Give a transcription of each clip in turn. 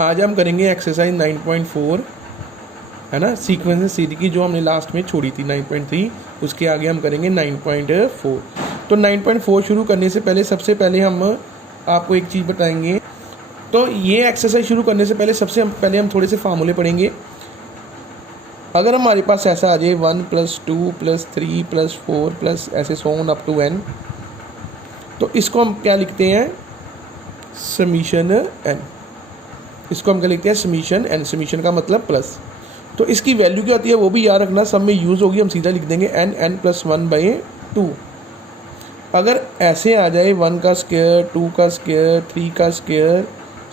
आज हम करेंगे एक्सरसाइज 9.4, है ना, सीक्वेंस सीधी की, जो हमने लास्ट में छोड़ी थी 9.3, उसके आगे हम करेंगे 9.4। तो 9.4 शुरू करने से पहले सबसे पहले हम आपको एक चीज़ बताएंगे। तो ये एक्सरसाइज शुरू करने से पहले सबसे पहले हम थोड़े से फार्मूले पढ़ेंगे। अगर हमारे पास ऐसा आ जाए 1 + 2 + 3 + 4 प्लस ऐसे so on up to n, तो इसको हम क्या लिखते हैं, समीशन n। इसको हम क्या लिखते हैं, समीशन n। समीशन का मतलब प्लस। तो इसकी वैल्यू क्या होती है वो भी याद रखना, सब में यूज़ होगी। हम सीधा लिख देंगे n + 1/2। अगर ऐसे आ जाए 1 का स्क्वायर, 2 का स्क्वायर, 3 का square,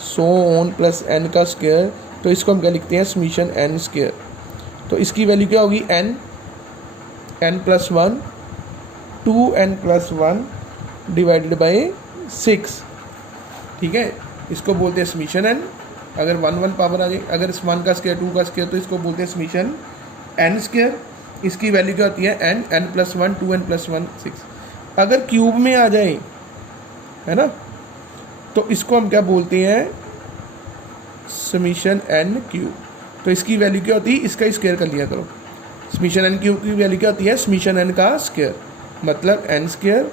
so on plus n का स्क्वायर, तो इसको हम क्या लिखते हैं, समीशन n²। तो इसकी वैल्यू क्या होगी, n + 1, 2n + 1 / 6। ठीक है, इसको बोलते हैं समीशन n। अगर 1 पावर आ जाए, अगर 1 का स्क्वायर, 2 का स्क्वायर, तो इसको बोलते हैं समीशन n²। इसकी वैल्यू क्या होती है, n + 1, 2n + 1 6। अगर क्यूब में आ जाए, है ना, तो इसको हम क्या बोलते हैं, समीशन n³। तो इसकी वैल्यू क्या होती है, इसका स्क्वायर कर लिया करो। समीशन n³ की वैल्यू क्या होती है, समीशन n का स्क्वायर, मतलब n²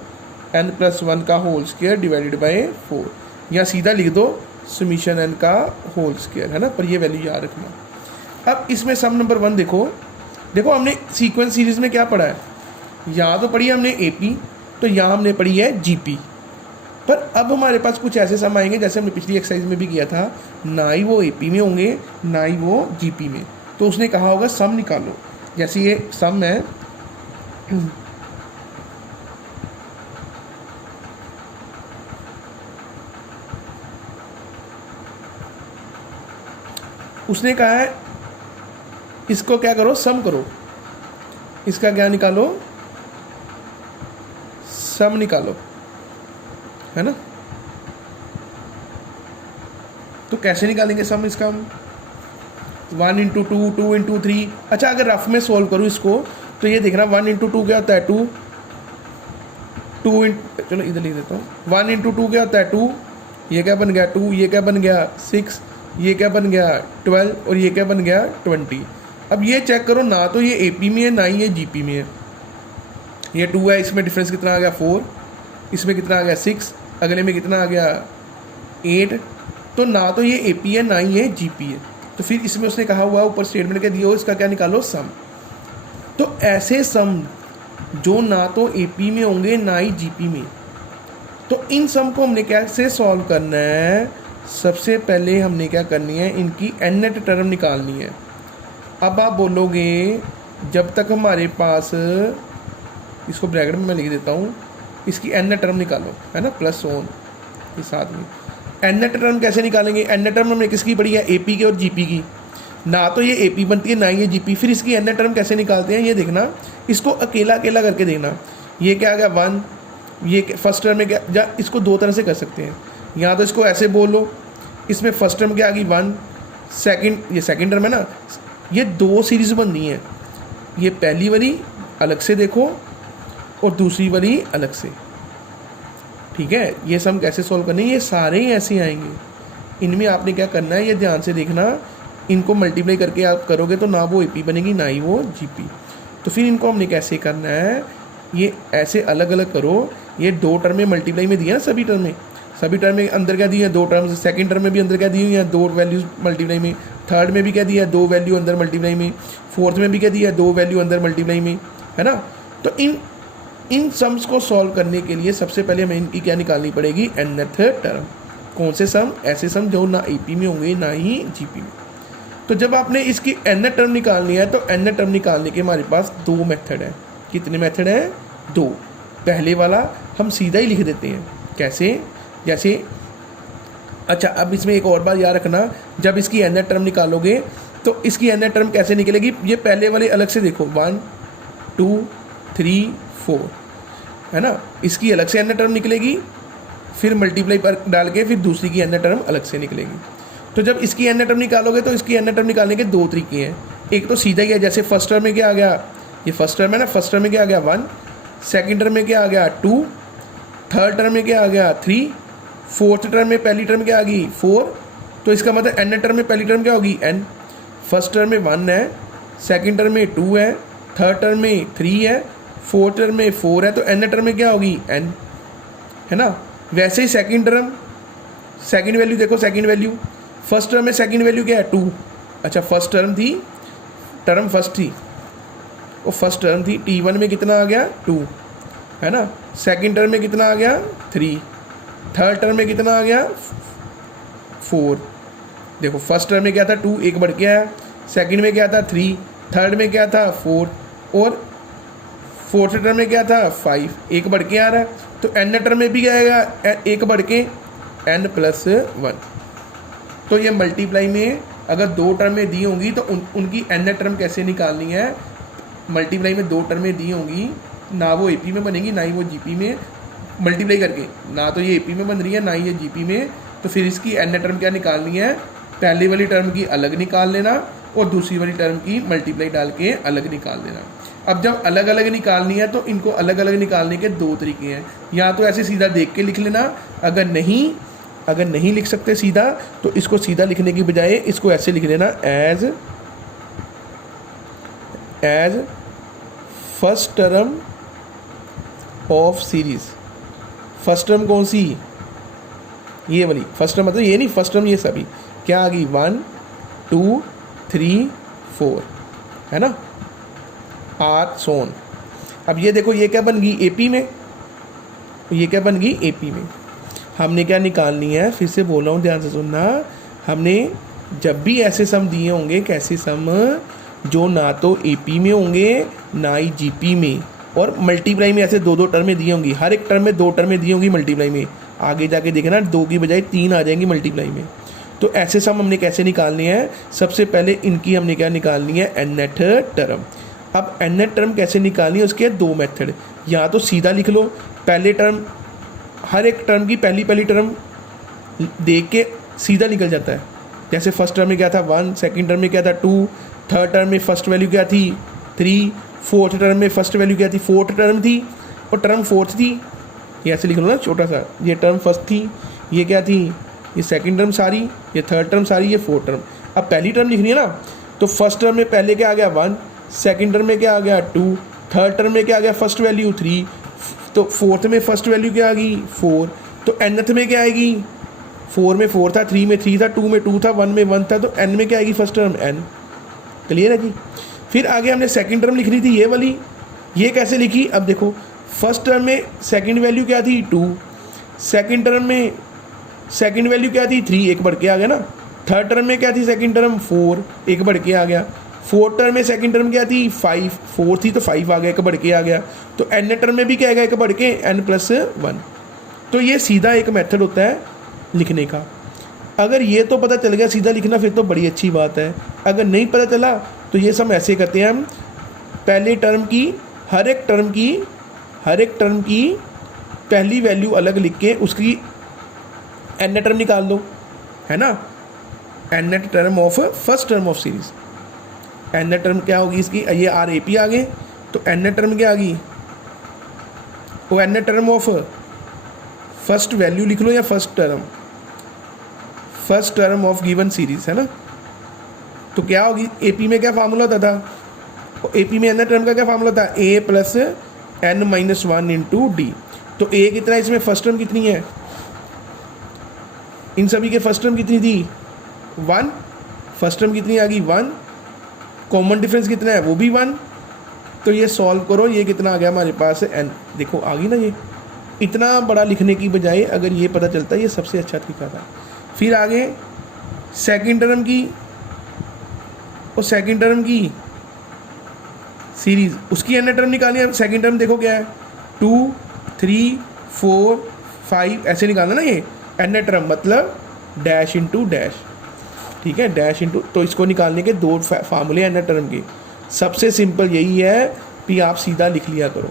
n + 1 का होल स्क्वायर / 4, या सीधा लिख दो समीशन n का होल स्क्वायर, है ना, पर ये वैल्यू याद रखना। अब इसमें सम नंबर 1 देखो हमने सीक्वेंस सीरीज में क्या पढ़ा है, यहाँ तो पढ़ी है हमने AP, तो यहाँ हमने पढ़ी है GP। पर अब हमारे पास कुछ ऐसे सम आएंगे जैसे हमने पिछली एक्सरसाइज में भी किया था, ना ही वो AP में होंगे ना ही वो GP में। तो उसने कहा होगा सम निकालो। जैसे ये सम है, उसने कहा है इसको क्या करो, सम करो, इसका क्या निकालो, सम निकालो, है ना। तो कैसे निकालेंगे सम इसका हम, 1 × 2, 2 × 3। अच्छा, अगर रफ में सॉल्व करूँ इसको, तो ये देखना 1 × 2 क्या होता है, 2, चलो इधर लिख देता हूँ। 1 × 2 क्या होता है, 2, ये क्या बन गया 2, ये क्या बन गया 6, ये क्या बन गया 12, और ये क्या बन गया 20। अब ये चेक करो, ना तो ये AP में है ना ही ये GP में है। ये 2 है, इसमें डिफरेंस कितना आ गया 4, इसमें कितना आ गया 6, अगले में कितना आ गया 8। तो ना तो ये AP है ना ही ये GP है। तो फिर इसमें उसने कहा हुआ ऊपर स्टेटमेंट के दिया हो, इसका क्या निकालो, सम। तो ऐसे सम जो ना तो AP में होंगे ना ही GP में, तो इन सम को हमने कैसे सॉल्व करना है, सबसे पहले हमने क्या करनी है, इनकी nth टर्म निकालनी है। अब आप बोलोगे जब तक हमारे पास, इसको ब्रैकेट में मैं लिख देता हूँ, इसकी nth टर्म निकालो, है ना, प्लस ऑन के साथ में। nth टर्म कैसे निकालेंगे, nth टर्म हमने किसकी पढ़ी है, AP की और GP की। ना तो ये AP बनती है ना ये GP। फिर इसकी nth टर्म कैसे निकालते हैं, ये देखना, इसको अकेला अकेला करके देखना। ये क्या आ गया 1, ये फर्स्ट टर्म में क्या, इसको दो तरह से कर सकते हैं। यहाँ तो इसको ऐसे बोल लो, इसमें फर्स्ट टर्म क्या आ गई 1, सेकंड, ये सेकंड टर्म है ना, ये 2 सीरीज बननी है। ये पहली वाली अलग से देखो और दूसरी वाली अलग से। ठीक है, ये सम कैसे सॉल्व करने, ये सारे ही ऐसे आएंगे। इनमें आपने क्या करना है, ये ध्यान से देखना, इनको मल्टीप्लाई करके आप करोगे तो ना वो AP बनेगी ना ही वो GP। तो फिर इनको हमने कैसे करना है, ये ऐसे अलग अलग करो। ये 2 टर्म में मल्टीप्लाई में दिया है, सभी टर्म में अंदर क्या दी है, 2 टर्म्स। सेकंड टर्म में भी अंदर क्या दी हुई है, 2 वैल्यूज मल्टीप्लाई में। थर्ड में भी क्या दिया है, 2 वैल्यू अंदर मल्टीप्लाई में। फोर्थ में भी क्या दिया है, 2 वैल्यू अंदर मल्टीप्लाई में, है ना। तो इन सम्स को सॉल्व करने के लिए सबसे पहले हमें इनकी क्या निकालनी पड़ेगी, nth टर्म। कौन से सम, ऐसे सम जो ना AP में होंगे ना ही GP में। तो जब आपने इसकी nth टर्म निकालनी है, तो nth टर्म निकालने के हमारे पास 2 मेथड है। कितने मेथड हैं, 2। पहले वाला हम सीधा ही लिख देते हैं, कैसे, जैसे, अच्छा अब इसमें एक और बात याद रखना, जब इसकी nth टर्म निकालोगे तो इसकी nth टर्म कैसे निकलेगी, ये पहले वाले अलग से देखो, 1 2 3 4, है ना, इसकी अलग से nth टर्म निकलेगी, फिर मल्टीप्लाई पर डाल के फिर दूसरी की nth टर्म अलग से निकलेगी। तो जब इसकी nth टर्म निकालोगे तो इसकी nth टर्म निकालने के 2 तरीके हैं। एक तो सीधा ही है, जैसे फर्स्ट टर्म में क्या आ गया, ये फर्स्ट टर्म है ना, फर्स्ट टर्म में क्या आ गया 1, सेकंड टर्म में क्या आ गया 2, थर्ड टर्म में क्या आ गया 3, फोर्थ टर्म में पहली टर्म क्या आ गई 4, तो इसका मतलब n टर्म में पहली टर्म क्या होगी n, फर्स्ट टर्म में 1 है, सेकंड टर्म में 2 है, थर्ड टर्म में 3 है, फोर्थ टर्म में 4 है, तो n टर्म में क्या होगी n, है ना। वैसे ही सेकंड टर्म, सेकंड वैल्यू देखो, सेकंड वैल्यू फर्स्ट टर्म में सेकंड वैल्यू क्या है 2, अच्छा फर्स्ट टर्म थी, टर्म फर्स्ट थी, वो फर्स्ट टर्म थी, t1 में कितना आ गया 2, है ना। सेकंड टर्म में कितना आ गया 3, थर्ड टर्म में कितना आ गया 4। देखो फर्स्ट टर्म में क्या था 2, एक बढ़ के आया, सेकंड में क्या था 3, थर्ड में क्या था 4, और फोर्थ टर्म में क्या था 5, एक बढ़ के आ रहा है। तो n टर्म में भी क्या आएगा एक बढ़ के n+1। तो ये मल्टीप्लाई में अगर 2 टर्में दी होंगी तो उनकी n टर्म कैसे निकालनी है। मल्टीप्लाई में 2 टर्में दी होंगी, ना वो AP में बनेगी ना ही वो GP में, मल्टीप्लाई करके ना तो ये AP में बन रही है ना ही ये GP में, तो फिर इसकी n टर्म क्या निकालनी है, पहली वाली टर्म की अलग निकाल लेना और दूसरी वाली टर्म की मल्टीप्लाई डाल के अलग निकाल देना। अब जब अलग अलग निकालनी है तो इनको अलग अलग निकालने के 2 तरीके हैं, या तो ऐसे सीधा देख के लिख लेना, अगर नहीं लिख सकते सीधा तो इसको सीधा लिखने की बजाय इसको ऐसे लिख लेना, as first term of series. First term कौन सी, ये वाली फर्स्ट टर्म, मतलब ये नहीं फर्स्ट टर्म, ये सभी क्या आ गई 1 2 3 4, है ना, आर सोन। अब ये देखो ये क्या बन गई AP में, ये क्या बन गई AP में। हमने क्या निकालनी है, फिर से बोल रहा हूँ ध्यान से सुनना, हमने जब भी ऐसे सम दिए होंगे, कैसे सम जो ना तो AP में होंगे ना ही GP में, और मल्टीप्लाई में ऐसे 2 टर्में दी होंगी, हर एक टर्म में 2 टर्में दी होंगी मल्टीप्लाई में, आगे जाके देखना 2 की बजाय 3 आ जाएंगी मल्टीप्लाई में। तो ऐसे सम हमने कैसे निकालने हैं, सबसे पहले इनकी हमने क्या निकालनी है nth टर्म। अब nth टर्म कैसे निकालनी है, उसके 2 मेथड, या तो सीधा लिख लो, पहले टर्म हर एक टर्म की पहली टर्म देख के सीधा निकल जाता है। जैसे फर्स्ट टर्म में क्या था 1, सेकंड टर्म में क्या था 2, थर्ड टर्म में फर्स्ट वैल्यू क्या थी 3, फोर्थ टर्म में फर्स्ट वैल्यू क्या थी, फोर्थ टर्म थी और टर्म फोर्थ थी, ये ऐसे लिख लो ना छोटा सा, ये टर्म फर्स्ट थी, ये क्या थी, ये सेकंड टर्म सारी, ये थर्ड टर्म सारी, ये फोर्थ टर्म। अब पहली टर्म लिखनी है ना, तो फर्स्ट टर्म में पहले क्या आ गया 1, सेकंड टर्म में क्या आ गया 2, थर्ड टर्म में क्या आ गया फर्स्ट वैल्यू 3, तो फोर्थ में फर्स्ट वैल्यू क्या आ गई 4, तो nth में क्या आएगी, 4 में 4 था, 3 में 3 था, 2 में 2 था, 1 में 1 था, तो n में क्या आएगी फर्स्ट टर्म n। क्लियर है जी। फिर आगे हमने सेकंड टर्म लिख रही थी ये वाली, ये कैसे लिखी, अब देखो फर्स्ट टर्म में सेकंड वैल्यू क्या थी 2, सेकंड टर्म में सेकंड वैल्यू क्या थी 3, एक बढ़ के आ गया ना, थर्ड टर्म में क्या थी सेकंड टर्म 4, एक बढ़ के आ गया, फोर्थ टर्म में सेकंड टर्म क्या थी 5, 4 थी तो 5 आ गया, एक बढ़ के आ गया, तो n टर्म में भी क्या आएगा एक बढ़ के n+1। तो ये सीधा एक मेथड होता है लिखने का। अगर ये तो पता चल गया सीधा लिखना, फिर तो बड़ी अच्छी बात है। अगर नहीं पता चला तो ये सब ऐसे करते हैं हम, पहले टर्म की हर एक टर्म की पहली वैल्यू अलग लिख के उसकी n टर्म निकाल दो, है ना, n term of first term of series. n term क्या होगी इसकी, ये RAP आ गए, तो n टर्म क्या आ गई, वो n term of first value लिख लो या first term of given series, है ना। तो क्या होगी, AP में क्या फार्मूला होता था, AP में n टर्म का क्या फार्मूला था, A+n-1 इंटू डी। तो A कितना है इसमें, फर्स्ट टर्म कितनी है, इन सभी के फर्स्ट टर्म कितनी थी 1, फर्स्ट टर्म कितनी आ गई 1, कॉमन डिफरेंस कितना है वो भी 1। तो ये सॉल्व करो, ये कितना आ गया हमारे पास n, देखो आ गई ना। ये इतना बड़ा लिखने की बजाय अगर ये पता चलता, ये सबसे अच्छा तरीका था। फिर आगे सेकंड टर्म की, और सेकंड टर्म की सीरीज, उसकी n टर्म निकालनी है। सेकंड टर्म देखो क्या है 2 3 4 5 ऐसे निकालना ना, ये n टर्म मतलब डैश इंटू डैश, ठीक है, डैश इंटू। तो इसको निकालने के 2 फार्मूले n टर्म के। सबसे सिंपल यही है कि आप सीधा लिख लिया करो,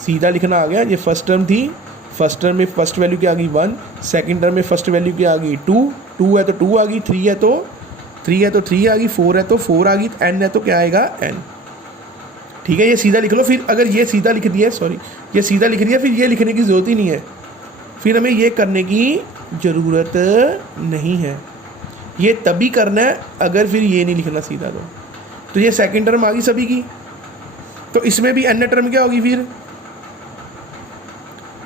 सीधा लिखना आ गया। ये फर्स्ट टर्म थी, फर्स्ट टर्म में फर्स्ट वैल्यू क्या आ गई 1, सेकंड टर्म में फर्स्ट वैल्यू क्या आ गई 2, 2 है तो 2 आ गई, 3 है तो 3 आ गई, 4 है तो 4 आ गई, n है तो क्या आएगा n, ठीक है। ये सीधा लिख लो। फिर अगर ये सीधा लिख दिया, ये सीधा लिख दिया, फिर ये लिखने की ज़रूरत ही नहीं है, फिर हमें ये करने की ज़रूरत नहीं है। ये तभी करना है अगर फिर ये नहीं लिखना सीधा तो ये सेकंड टर्म आ गई सभी की। तो इसमें भी एन टर्म क्या होगी, फिर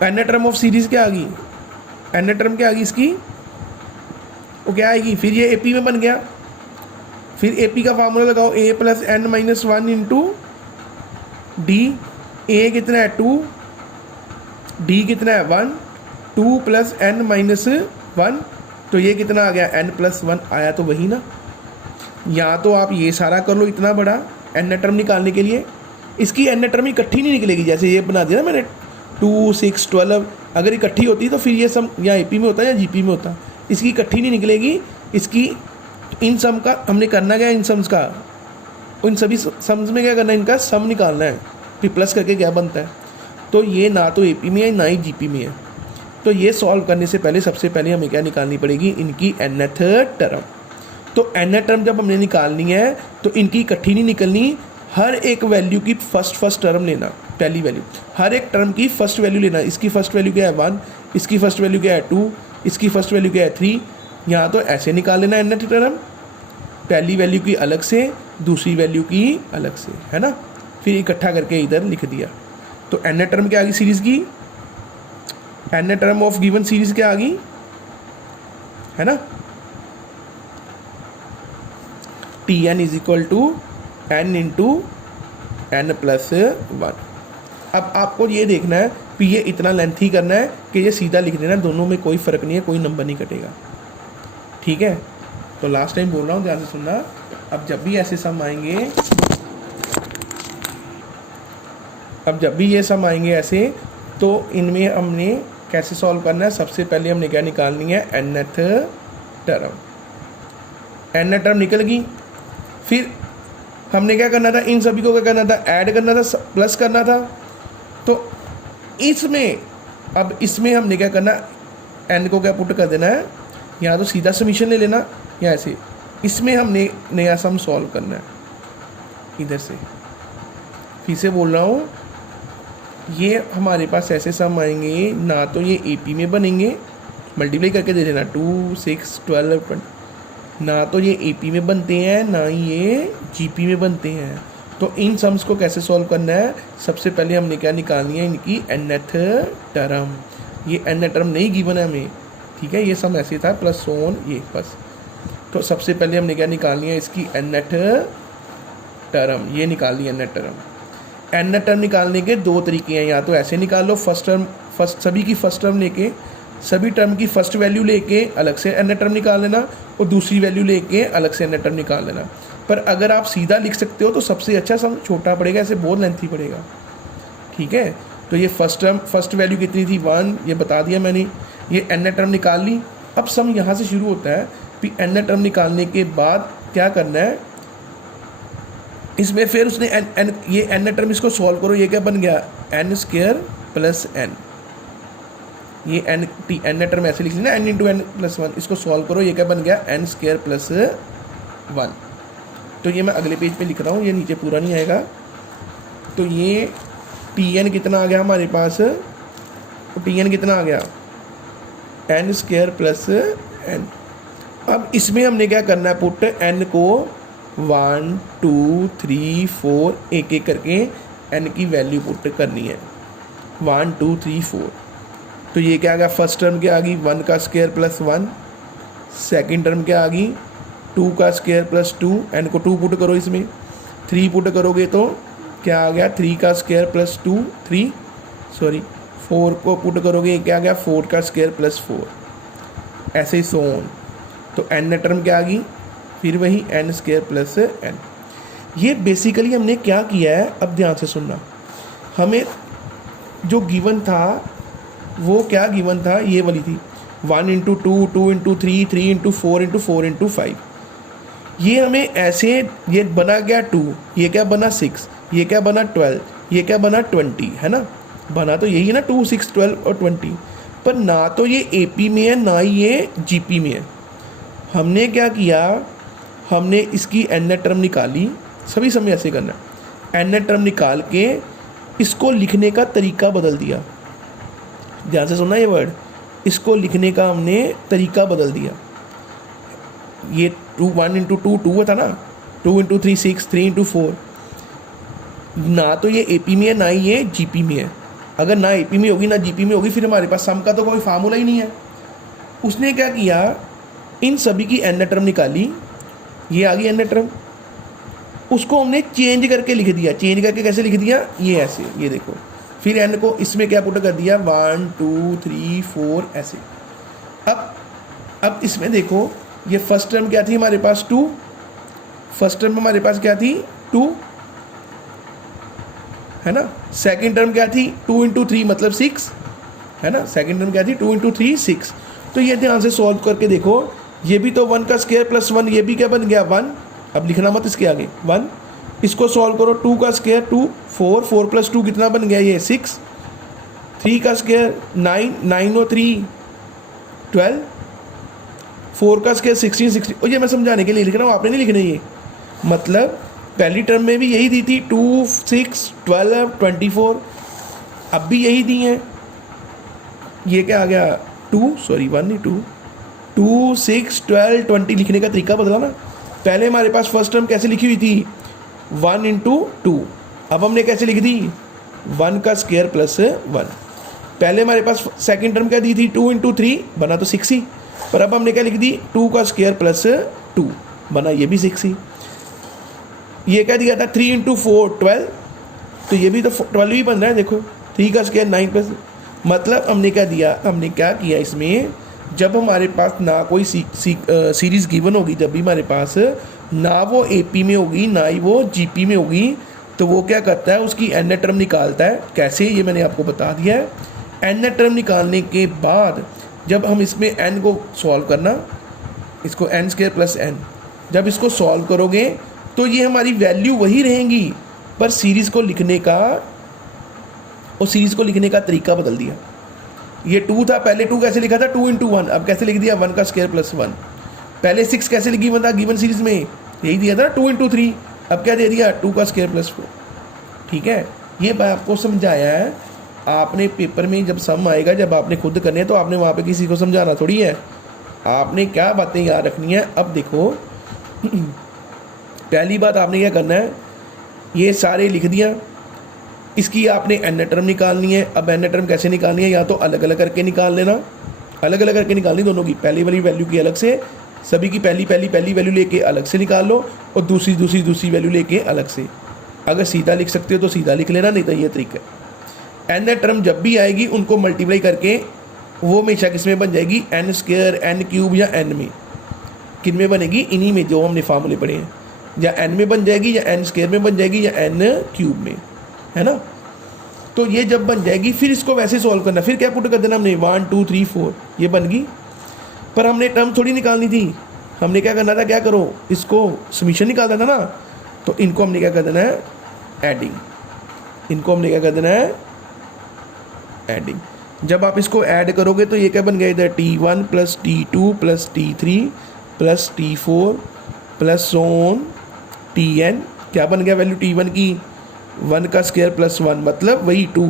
एन टर्म ऑफ सीरीज़ क्या आ गई, एन टर्म क्या आ गई इसकी, वो क्या आएगी, फिर ये AP में बन गया। फिर AP का फार्मूला लगाओ, A plus n minus one into d. A कितना है 2, डी कितना है 1, 2 प्लस एन माइनस 1, तो ये कितना आ गया n प्लस 1 आया, तो वही ना। या तो आप ये सारा कर लो इतना बड़ा एन टर्म निकालने के लिए, इसकी एन टर्म इकट्ठी नहीं निकलेगी, जैसे ये बना दिया ना मैंने 2, 6, 12, अगर इकट्ठी होती तो फिर ये सम या AP में होता या GP में होता, इसकी इकट्ठी नहीं निकलेगी। इसकी इन सम का हमने करना क्या, इन सम्स का, इन सभी सम्स में क्या करना है, इनका सम निकालना है, फिर प्लस करके क्या बनता है। तो ये ना तो AP में है ना ही GP में है। तो ये सॉल्व करने से पहले सबसे पहले हमें क्या निकालनी पड़ेगी, इनकी nth टर्म। तो n टर्म जब हमने निकालनी है तो इनकी इकट्ठी नहीं निकलनी, हर एक वैल्यू की फर्स्ट टर्म लेना, पहली वैल्यू, हर एक टर्म की फर्स्ट वैल्यू लेना। इसकी फर्स्ट वैल्यू क्या है 1, इसकी फर्स्ट वैल्यू क्या है 2, इसकी फर्स्ट वैल्यू क्या है 3। यहाँ तो ऐसे निकाल लेना nth टर्म, पहली वैल्यू की अलग से, दूसरी वैल्यू की अलग से, है ना। फिर इकट्ठा करके इधर लिख दिया। तो n टर्म क्या आ गई सीरीज़ की, n term of given series क्या आ गई, है ना, Tn is equal to n into n plus 1। अब आपको ये देखना है कि ये इतना लेंथी करना है कि ये सीधा लिख देना, दोनों में कोई फ़र्क नहीं है, कोई नंबर नहीं कटेगा, ठीक है। तो लास्ट टाइम बोल रहा हूँ, ध्यान से सुनना। अब जब भी ऐसे सम आएंगे, अब जब भी ये सम आएंगे ऐसे, तो इनमें हमने कैसे सॉल्व करना है, सबसे पहले हमने क्या निकालनी है, nth टर्म। n टर्म निकल गई, फिर हमने क्या करना था, इन सभी को क्या करना था, ऐड करना था, प्लस करना था। तो इसमें अब इसमें हमने क्या करना, n को क्या पुट कर देना है, या तो सीधा समीशन ले लेना या ऐसे। इसमें हमने नया सम सॉल्व करना है इधर से। फिर से बोल रहा हूँ, ये हमारे पास ऐसे सम आएंगे, ना तो ये AP में बनेंगे, मल्टीप्लाई करके दे देना 2, 6, 12, 20, ना तो ये AP में बनते हैं ना ही ये GP में बनते हैं। तो इन सम्स को कैसे सॉल्व करना है, सबसे पहले हमने क्या निकालनी है, इनकी nth टर्म। ये n टर्म नहीं गिवन है हमें, ठीक है, ये सम ऐसे था प्लस सोन ये बस। तो सबसे पहले हमने क्या निकालनी है, इसकी nth टर्म, ये निकालनी है nth टर्म। n टर्म निकालने के दो तरीके हैं, या तो ऐसे निकाल लो, फर्स्ट सभी की फर्स्ट टर्म लेके, सभी टर्म की फर्स्ट वैल्यू लेके अलग से n टर्म निकाल लेना, और दूसरी वैल्यू लेके अलग से n टर्म निकाल लेना। पर अगर आप सीधा लिख सकते हो तो सबसे अच्छा सम छोटा पड़ेगा, ऐसे बहुत लेंथी पड़ेगा, ठीक है। तो ये फर्स्ट वैल्यू कितनी थी 1, ये बता दिया मैंने, ये n टर्म निकाल ली। अब सम यहाँ से शुरू होता है, फिर n टर्म निकालने के बाद क्या करना है, इसमें फिर उसने ये n टर्म, इसको सॉल्व करो, ये क्या बन गया, n स्क्वायर प्लस n। ये n टर्म ऐसे लिख लेना, n इंटू n प्लस 1, इसको सॉल्व करो, ये क्या बन गया, n स्क्वायर प्लस 1। तो ये मैं अगले पेज पे लिख रहा हूँ, ये नीचे पूरा नहीं आएगा। तो ये Tn कितना आ गया हमारे पास, तो Tn कितना आ गया, n स्क्वायर प्लस n। अब इसमें हमने क्या करना है, पुट n को 1, 2, 3, 4 एक एक करके n की वैल्यू पुट करनी है, 1, 2, 3, 4। तो ये क्या आ गया, फर्स्ट टर्म क्या आ गई, 1 का स्क्वायर प्लस 1, सेकेंड टर्म क्या आ गई, 2 का स्क्वायर प्लस 2, n को 2 पुट करो, इसमें 3 पुट करोगे तो क्या आ गया, 3 का स्क्वायर प्लस 2, 4 को पुट करोगे क्या आ गया, 4 का स्क्वायर प्लस 4, ऐसे ही सो ऑन। तो n टर्म क्या आ गई, फिर वही n स्क्वायर प्लस n। ये बेसिकली हमने क्या किया है, अब ध्यान से सुनना, हमें जो गिवन था वो क्या गिवन था, ये वाली थी 1 into 2, 2 into 3, 3 into 4 into 4 into 5। ये हमें ऐसे, ये बना गया 2, ये क्या बना 6, ये क्या बना 12, ये क्या बना 20, है ना, बना तो यही है ना 2, 6, 12 और 20। पर ना तो ये AP में है ना ही ये GP में है। हमने क्या किया, हमने इसकी n टर्म निकाली, सभी समय ऐसे करना, n टर्म निकाल के इसको लिखने का तरीका बदल दिया। ध्यान से सुनना ये वर्ड, इसको लिखने का हमने तरीका बदल दिया। ये 1 इंटू 2 2 था ना, 2 इंटू 3 6, 3 इंटू 4। ना तो ये AP में है ना ही ये GP में है। अगर ना AP में होगी ना GP में होगी फिर हमारे पास सम का तो कोई फार्मूला ही नहीं है। उसने क्या किया, इन सभी की n टर्म निकाली, ये आ गई n टर्म, उसको हमने चेंज करके लिख दिया। चेंज करके कैसे लिख दिया, ये ऐसे, ये देखो। फिर n को इसमें क्या पुट कर दिया, 1 2 3 4 ऐसे। अब इसमें देखो, ये फर्स्ट टर्म क्या थी हमारे पास 2, फर्स्ट टर्म हमारे पास क्या थी 2 है ना। सेकंड टर्म क्या थी 2 इंटू 3 मतलब 6 है ना। सेकंड टर्म क्या थी 2 इंटू 3 6। तो ये ध्यान से सॉल्व करके देखो, ये भी तो 1 का स्क्वायर प्लस 1, ये भी क्या बन गया 1। अब लिखना मत इसके आगे 1। इसको सॉल्व करो, 2 का स्क्वायर 2 4, 4 प्लस 2 कितना बन गया ये 6, 3 का स्क्वायर 9, 9 और 3 12, 4 का स्क्वायर 16 16। और ये मैं समझाने के लिए लिख रहा हूँ, आपने नहीं लिखना ये। मतलब पहली टर्म में भी यही दी थी 2 6 12 24, अब भी यही दी है। ये क्या आ गया 2 सॉरी 1 नहीं 2 6 12 20। लिखने का तरीका बदला ना। पहले हमारे पास फर्स्ट टर्म कैसे लिखी हुई थी 1 इंटू 2, अब हमने कैसे लिख दी 1 का स्क्वायर प्लस 1। पहले हमारे पास सेकंड टर्म क्या दी थी 2 इंटू 3 बना तो 6 ही, पर अब हमने क्या लिख दी 2 का स्क्वायर प्लस 2 बना ये भी 6 ही। ये क्या दिया था 3 इंटू 4 12, तो ये भी तो 12 ही बन रहा है। देखो 3 का स्क्वायर 9 प्लस, मतलब हमने क्या दिया, हमने क्या किया इसमें, जब हमारे पास ना कोई सीरीज़ गिवन होगी, जब भी हमारे पास ना वो AP में होगी ना ही वो GP में होगी, तो वो क्या करता है उसकी n टर्म निकालता है। कैसे, ये मैंने आपको बता दिया है। n टर्म निकालने के बाद जब हम इसमें n को सॉल्व करना, इसको n स्क्वायर प्लस n, जब इसको सॉल्व करोगे तो ये हमारी वैल्यू वही रहेंगी, पर सीरीज़ को लिखने का और सीरीज़ को लिखने का तरीका बदल दिया। ये 2 था, पहले 2 कैसे लिखा था 2 इंटू 1, अब कैसे लिख दिया 1 का स्क्वायर प्लस 1। पहले 6 कैसे लिखी था गिवन सीरीज़ में, यही दिया था 2 इंटू 3, अब क्या दे दिया 2 का स्क्वायर प्लस 4। ठीक है, ये मैं आपको समझाया है। आपने पेपर में जब सम आएगा, जब आपने खुद करने हैं, तो आपने वहाँ पे किसी को समझाना थोड़ी है, आपने क्या बातें याद रखनी है। अब देखो पहली बात आपने क्या करना है, ये सारे लिख दिया, इसकी आपने n टर्म निकालनी है। अब n टर्म कैसे निकालनी है, या तो अलग अलग करके निकाल लेना, अलग अलग करके निकालनी दोनों की, पहली वाली वैल्यू की अलग से, सभी की पहली वैल्यू लेके अलग से निकाल लो, और दूसरी वैल्यू लेके अलग से। अगर सीधा लिख सकते हो तो सीधा लिख लेना, नहीं तो ये तरीका है। n टर्म जब भी आएगी उनको मल्टीप्लाई करके वो हमेशा किस में बन जाएगी, n स्क्वायर n क्यूब या n में, किन में बनेगी, इन्हीं में जो हमने फार्मूले पढ़े हैं, या n में बन जाएगी या n स्क्वायर में बन जाएगी या n क्यूब में, है ना। तो ये जब बन जाएगी फिर इसको वैसे सॉल्व करना, फिर क्या पुट कर देना हमने 1 2 3 4, ये बन गई। पर हमने टर्म थोड़ी निकालनी थी, हमने क्या करना था, क्या करो इसको समीशन निकाल देना ना, तो इनको हमने क्या कर देना है एडिंग, इनको हमने क्या कर देना है एडिंग। जब आप इसको ऐड करोगे तो ये क्या बन गया, इधर T1 plus T2 plus T3 plus T4 plus so on Tn, क्या बन गया वैल्यू T1 की 1 का स्क्वायर प्लस 1, मतलब वही 2,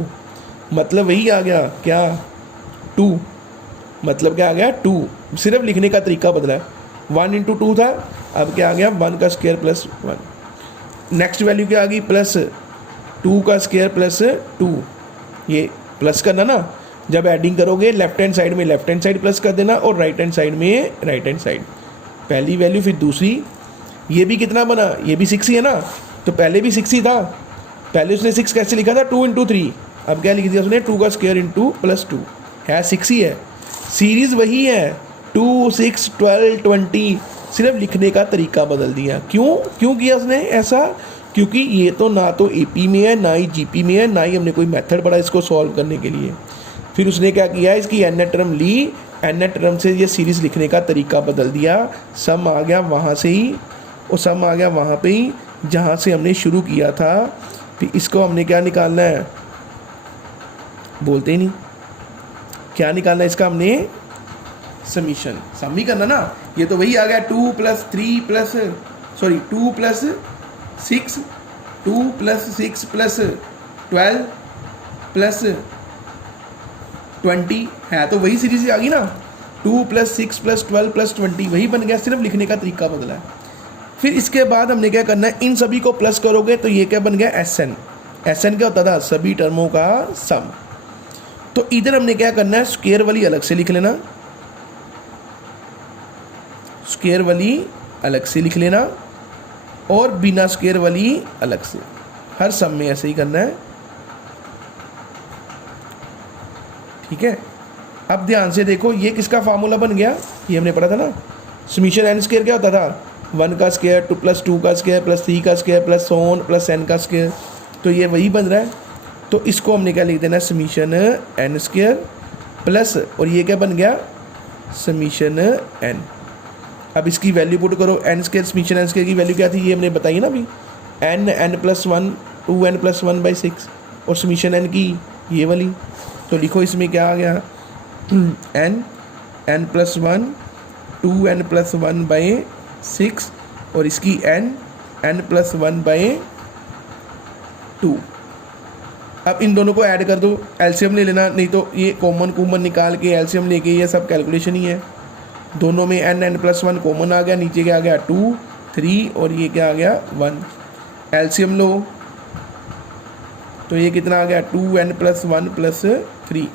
मतलब वही आ गया क्या 2, मतलब क्या आ गया 2, सिर्फ लिखने का तरीका बदला है। 1 इंटू 2 था, अब क्या आ गया 1 का स्क्वायर प्लस 1। नेक्स्ट वैल्यू क्या आ गई, प्लस 2 का स्क्वायर प्लस 2, ये प्लस करना ना, जब एडिंग करोगे लेफ्ट हैंड साइड में लेफ्ट हैंड साइड प्लस कर देना, और राइट हैंड साइड में राइट हैंड साइड, पहली वैल्यू फिर दूसरी। ये भी कितना बना, ये भी 6 ही है ना, तो पहले भी 6 ही था, पहले उसने 6 कैसे लिखा था 2 इंटू 3, अब क्या लिख दिया उसने 2 का स्क्वायर इंटू प्लस 2, है 6 ही है, सीरीज़ वही है 2 6 12 20, सिर्फ लिखने का तरीका बदल दिया। क्यों किया उसने ऐसा, क्योंकि ये तो ना तो AP में है ना ही GP में है, ना ही हमने कोई मेथड पढ़ा इसको सॉल्व करने के लिए। फिर उसने क्या किया, इसकी n टर्म ली, n टर्म से ये सीरीज़ लिखने का तरीका बदल दिया, सम आ गया वहाँ से ही, और सम आ गया वहाँ पे ही जहाँ से हमने शुरू किया था। फिर इसको हमने क्या निकालना है, बोलते ही नहीं, क्या निकालना है इसका, हमने समीशन, सम ही करना ना। ये तो वही आ गया 2 plus 3 plus 2 plus 6 2 plus 6 plus 12 plus 20 है तो वही सीरीज आ गई ना, 2 + 6 + 12 + 20 वही बन गया, सिर्फ लिखने का तरीका बदला है। फिर इसके बाद हमने क्या करना है, इन सभी को प्लस करोगे तो ये क्या बन गया, SN। SN क्या होता था, सभी टर्मों का सम। तो इधर हमने क्या करना है, स्क्वायर वाली अलग से लिख लेना, स्क्वायर वाली अलग से लिख लेना और बिना स्क्वायर वाली अलग से, हर सम में ऐसे ही करना है, ठीक है। अब ध्यान से देखो, ये किसका फार्मूला बन गया, ये हमने पढ़ा था ना, समीशन n स्क्वायर क्या होता था, 1 का स्क्वायर, 2 + 2 का स्क्वायर + 3 का स्क्वायर + so on + n का स्क्वायर। तो ये वही बन रहा है, तो इसको हमने क्या लिख देना है, समीशन n स्क्वायर प्लस, और ये क्या बन गया, समीशन n। अब इसकी वैल्यू पुट करो, n square summation n square की वैल्यू क्या थी, ये हमने बताई ना अभी, n + 1 2n + 1/6, और समीशन n की ये वाली। तो लिखो इसमें क्या आ गया, n + 1 2n + 1/6, और इसकी n + 1/2। अब इन दोनों को ऐड कर दो, एलसीएम ले लेना, नहीं तो ये कॉमन निकाल के एलसीएम लेके ये सब कैलकुलेशन ही है। दोनों में n + 1 कॉमन आ गया, नीचे क्या आ गया 2 3 और ये क्या आ गया 1। एलसीएम लो तो ये कितना आ गया 2n + 1 + 3,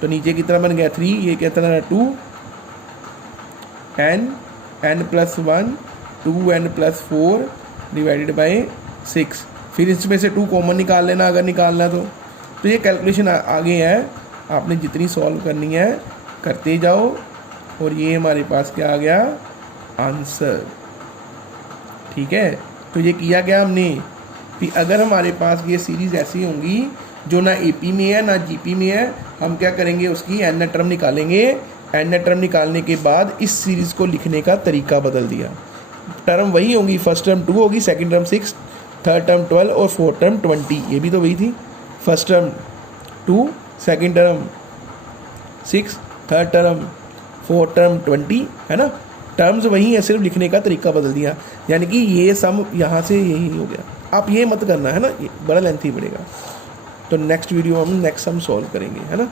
तो नीचे कितना बन गया 3, ये कितना है 2 n + 1 2n + 4 / 6। फिर इसमें से 2 कॉमन निकाल लेना अगर निकालना तो ये कैलकुलेशन आगे है, आपने जितनी सॉल्व करनी है करते जाओ, और ये हमारे पास क्या आ गया, आंसर, ठीक है। तो ये किया क्या हमने कि अगर हमारे पास ये सीरीज़ ऐसी होंगी जो ना एपी में है ना जीपी में है, हम क्या करेंगे, उसकी n टर्म निकालेंगे, n टर्म निकालने के बाद इस सीरीज़ को लिखने का तरीका बदल दिया। टर्म वही होंगी, फर्स्ट टर्म 2 होगी, सेकंड टर्म 6, थर्ड टर्म 12 और फोर्थ टर्म 20, ये भी तो वही थी, first term 2 second term 6 third term fourth term 20, है ना, टर्म्स वही है, सिर्फ लिखने का तरीका बदल दिया। यानी कि ये सम यहाँ से यही हो गया। आप ये मत करना, है ना, ये बड़ा लेंथी पड़ेगा। तो नेक्स्ट वीडियो हम नेक्स्ट सम सॉल्व करेंगे, है ना।